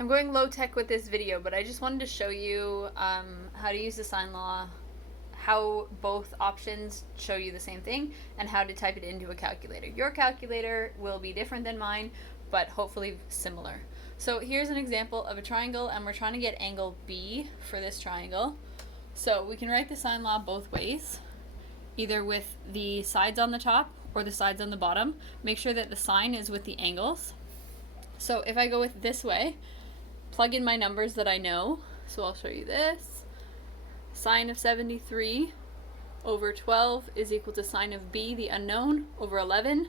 I'm going low tech with this video, but I just wanted to show you how to use the sine law, how both options show you the same thing, and how to type it into a calculator. Your calculator will be different than mine, but hopefully similar. So here's an example of a triangle, and we're trying to get angle B for this triangle. So we can write the sine law both ways, either with the sides on the top or the sides on the bottom. Make sure that the sine is with the angles. So if I go with this way, plug in my numbers that I know. So I'll show you this. Sine of 73 over 12 is equal to sine of B, the unknown, over 11.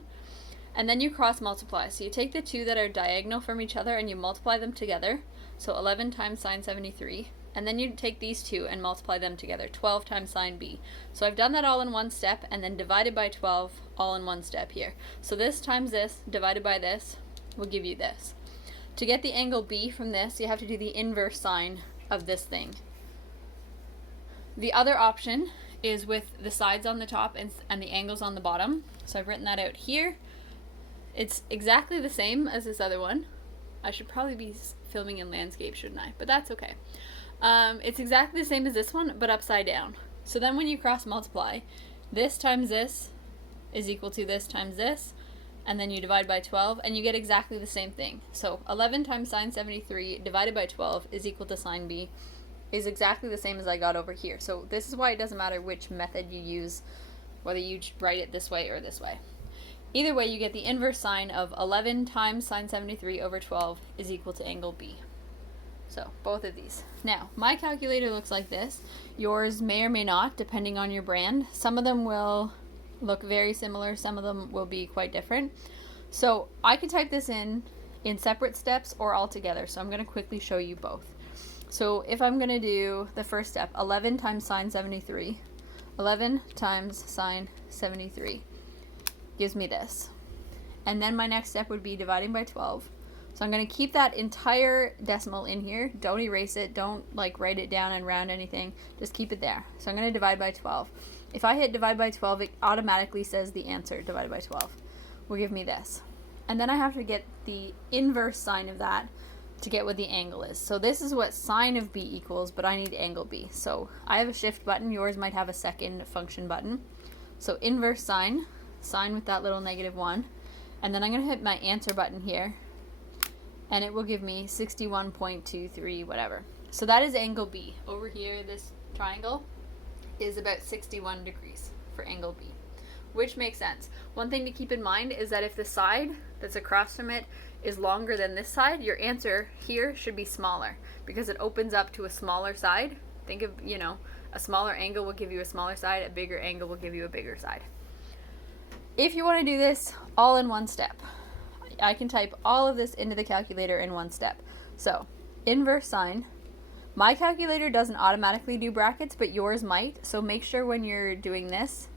And then you cross multiply. So you take the two that are diagonal from each other and you multiply them together. So 11 times sine 73. And then you take these two and multiply them together, 12 times sine B. So I've done that all in one step, and then divided by 12 all in one step here. So this times this divided by this will give you this. To get the angle B from this, you have to do the inverse sine of this thing. The other option is with the sides on the top and the angles on the bottom. So I've written that out here. It's exactly the same as this other one. I should probably be filming in landscape, shouldn't I? But that's okay. It's exactly the same as this one, but upside down. So then when you cross multiply, this times this is equal to this times this, and then you divide by 12, and you get exactly the same thing. So 11 times sine 73 divided by 12 is equal to sine B, is exactly the same as I got over here. So this is why it doesn't matter which method you use, whether you write it this way or this way. Either way, you get the inverse sine of 11 times sine 73 over 12 is equal to angle B. So both of these. Now, my calculator looks like this. Yours may or may not, depending on your brand. Some of them will look very similar, some of them will be quite different. So I can type this in separate steps or all together. So I'm going to quickly show you both. So if I'm going to do the first step, 11 times sine 73, 11 times sine 73 gives me this. And then my next step would be dividing by 12. So I'm going to keep that entire decimal in here. Don't erase it. Don't like write it down and round anything. Just keep it there. So I'm going to divide by 12. If I hit divide by 12, it automatically says the answer, divided by 12, will give me this. And then I have to get the inverse sine of that to get what the angle is. So this is what sine of B equals, but I need angle B. So I have a shift button. Yours might have a second function button. So inverse sine, sine with that little -1. And then I'm going to hit my answer button here, and it will give me 61.23 whatever. So that is angle B. Over here, this triangle is about 61 degrees for angle B, which makes sense. One thing to keep in mind is that if the side that's across from it is longer than this side, your answer here should be smaller because it opens up to a smaller side. Think of, a smaller angle will give you a smaller side, a bigger angle will give you a bigger side. If you want to do this all in one step, I can type all of this into the calculator in one step. So, inverse sine. My calculator doesn't automatically do brackets, but yours might. So make sure when you're doing this,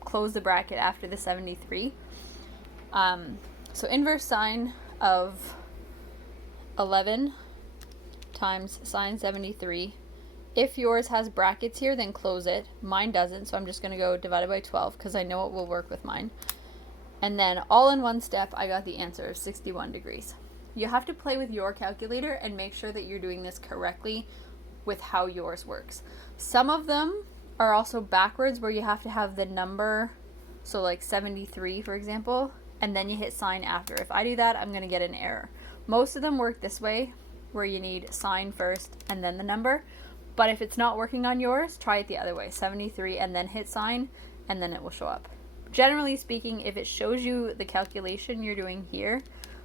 close the bracket after the 73. So inverse sine of 11 times sine 73. If yours has brackets here, then close it. Mine doesn't, so I'm just going to go divided by 12 because I know it will work with mine. And then all in one step, I got the answer of 61 degrees. You have to play with your calculator and make sure that you're doing this correctly with how yours works. Some of them are also backwards where you have to have the number, so like 73 for example, and then you hit sine after. If I do that, I'm going to get an error. Most of them work this way, where you need sine first and then the number. But if it's not working on yours, try it the other way, 73 and then hit sine, and then it will show up. Generally speaking, if it shows you the calculation you're doing here,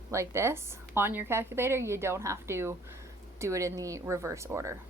like this, on your calculator, you don't have to do it in the reverse order.